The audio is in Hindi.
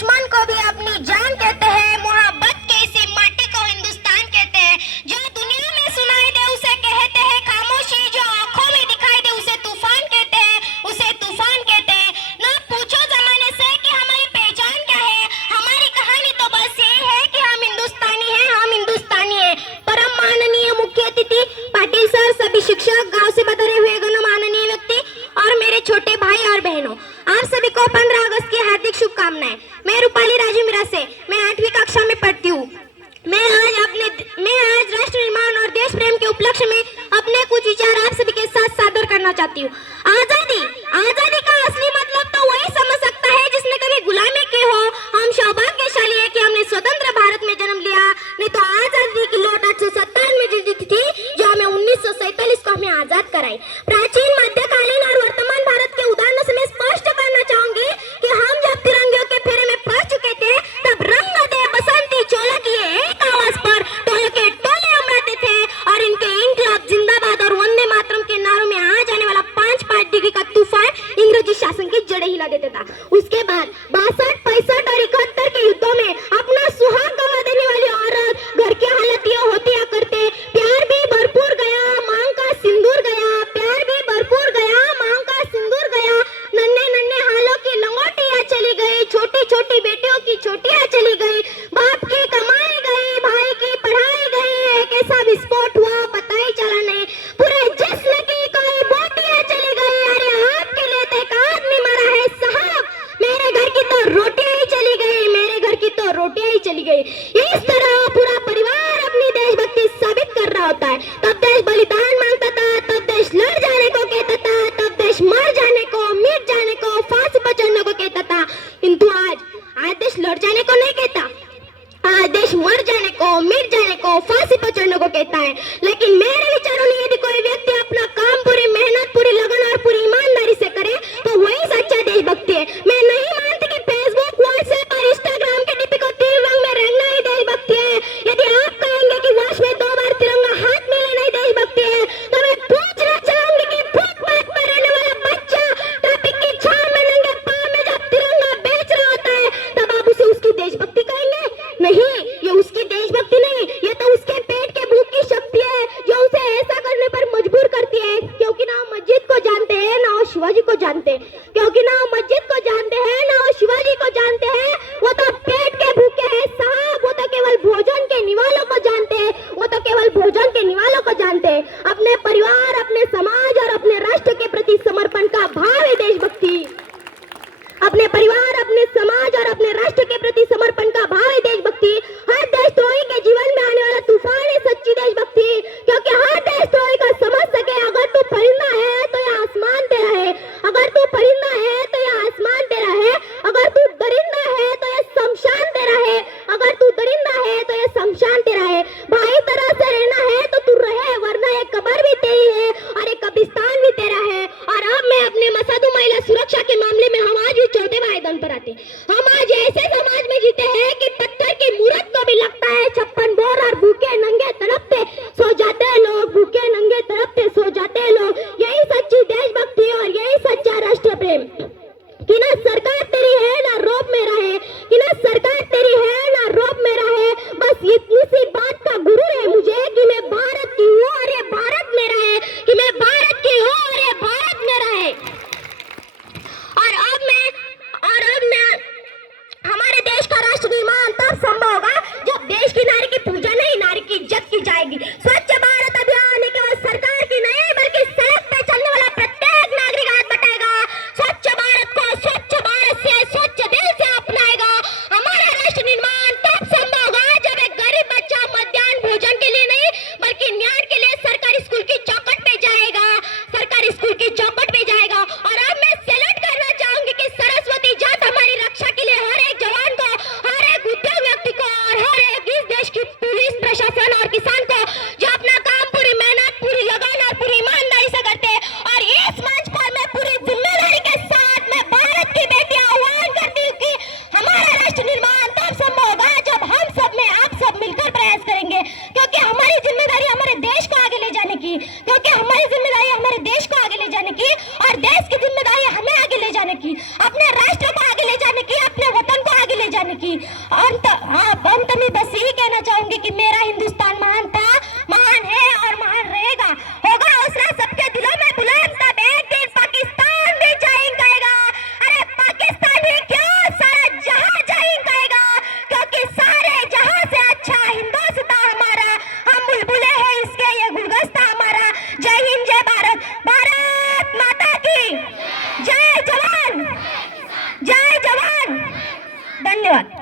दुश्मन को भी अपनी जान कहते हैं। मोहब्बत के इसी माटी को हिंदुस्तान कहते हैं। जो दुनिया में सुनाई दे उसे कहते हैं खामोशी, जो आंखों में दिखाई दे उसे तूफान कहते हैं, उसे तूफान कहते हैं। ना पूछो जमाने से कि हमारी पहचान क्या है, हमारी कहानी तो बस ये है कि हम हिंदुस्तानी हैं, हम हिंदुस्तानी हैं। परम माननीय मुख्य अतिथि पाटिल सर, सभी शिक्षक, गांव से पधारे हुए गणमाननीय व्यक्ति और मेरे छोटे भाई और बहनों, आप सभी को 15 अगस्त की हार्दिक शुभकामनाएं। मैं रूपाली राजू मीरा से, मैं 8वीं कक्षा में पढ़ती हूँ। मैं आज राष्ट्र निर्माण और देश प्रेम के उपलक्ष्य में अपने कुछ विचार आप सभी के साथ साझा करना चाहती हूँ। आजादी का असली मतलब तो वही समझ सकता है जिसने कभी गुलामी की हो। हम सौभाग्यशाली है कि हमने स्वतंत्र भारत में जन्म लिया, नहीं तो आजादी की लौट 857 में जीती थी, जो हमें 1947 को हमें आजाद कराई। प्राचीन, मध्यकालीन और वर्तमान भारत के उदाहरणों से मैं स्पष्ट करना चाहूंगी कि हम जब तिरंगे के फेरे में पड़ चुके थे, तब रंग दे बसंती चोला की एक आवाज पर टोले के टोले उमड़ते थे और इनके इंकलाब जिंदाबाद और वंदे मातरम के नारों में आ जाने वाला 5 डिग्री का तूफान अंग्रेजी शासन की जड़ें हिला देता था। उसके बाद 62, 65 और 71 के युद्धों में अपना सुहाग गंवा देने वाली औरत घर की हालत ये होती या करते, प्यार भी भरपूर गया, मांग का सिंदूर गया, प्यार भी भरपूर गया, मांग का सिंदूर गया, नन्हे नन्हे हालों की लंगोटियां चली गई, छोटी छोटी बेटियों की छोटियां चली गई, बाप की कमाई गई, भाई की पढ़ाई गई, एक ऐसा विस्फोट हुआ पता ही चला नहीं, पूरे जिस्म की कोई बोटियां चली गई। अरे आपके लिए तो एक आदमी मरा है साहब, मेरे घर की तो रोटियां ही चली गई, मेरे घर की तो रोटियां ही चली गई। इस तरह पूरा परिवार अपनी देशभक्ति साबित कर रहा होता है। तब देश बलिदान मांगता था, तब देश लड़ जाने को कहता था, तब देश मर जाने को, मिट जाने को, फांसी पर चढ़ने को कहता था। किंतु आज देश लड़ जाने को नहीं कहता, आज देश मर जाने को, मिट जाने को, फांसी पर चढ़ने को कहता है। लेकिन मेरे विचारों में यदि कोई व्यक्ति अपना काम पूरी मेहनत, पूरी लगन और पूरी ईमानदारी से करे तो वही सच्चा देशभक्ति है। मैं नहीं मानती कि फेसबुक, व्हाट्सएप और इंस्टाग्राम के डीपी को तीर रंग में रंगना ही देशभक्ति है। यदि आप कहेंगे कि वर्ष में 2 बार तिरंगा हाथ में लेना ही देशभक्ति है, तो मैं पूछना चाहूंगी कि फुटपाथ पर रहने वाला बच्चा ट्रैफिक की छाव में नंगे पांव में जब तिरंगा बेच रहा होता है, तब आप उसे उसकी देशभक्ति कहेंगे? नहीं, ये उसकी देशभक्ति नहीं, ये तो उसके पेट के भूख की शक्ति है जो उसे ऐसा करने पर मजबूर करती है। क्योंकि ना वो मस्जिद को जानते हैं, ना वो शिवाजी को जानते, क्योंकि ना वो मस्जिद को जानते हैं, ना वो शिवाजी को जानते हैं। वो तो पेट के भूखे हैं साहब, वो तो केवल भोजन के निवालों को जानते हैं, वो तो केवल भोजन के निवालों को जानते हैं। अपने परिवार, अपने समाज और अपने राष्ट्र के प्रति समर्पण का भाव है देशभक्ति। अपने परिवार, अपने समाज और अपने राष्ट्र के प्रति समर्पण का भाव है देशभक्ति। हर देशद्रोही के जीवन में आने वाला तूफान है सच्ची देशभक्ति, क्योंकि हर देशद्रोही को समझ सके अगर तू परिंदा है तो ये आसमान तेरा है, अगर तू परिंदा है तो ये आसमान तेरा है, अगर तू दरिंदा है तो ये शमशान तेरा है, अगर तू दरिंदा है तो ये शमशान तेरा है। भाई तरह से रहना है तो तू रहे, वरना ये कब्र भी तेरी है और ये कब्रिस्तान भी तेरा है। और अब मैं अपने मसादू महिला सुरक्षा के मामले में हम आज चौथे मैदान पर आते। हम आज ऐसे समाज में जीते हैं कि पत्थर की मूरत को भी लगता है 56 बोर और भूखे नंगे तड़पते सो जाते हैं लोग, भूखे नंगे तड़पते सो जाते हैं लोग। यही सच्ची देशभक्ति और यही सच्चा राष्ट्र प्रेम। कि ना सरकार तेरी है ना रोब मेरा है, कि ना सरकार तेरी है ना रोब मेरा है, बस इतनी सी बात का गुरूर है मुझे कि मैं भारत की हूँ और ये भारत मेरा है, कि मैं भारत की हूँ और ये भारत मेरा है। और अब मैं हमारे देश का राष्ट्र निर्माण तब धन्यवाद।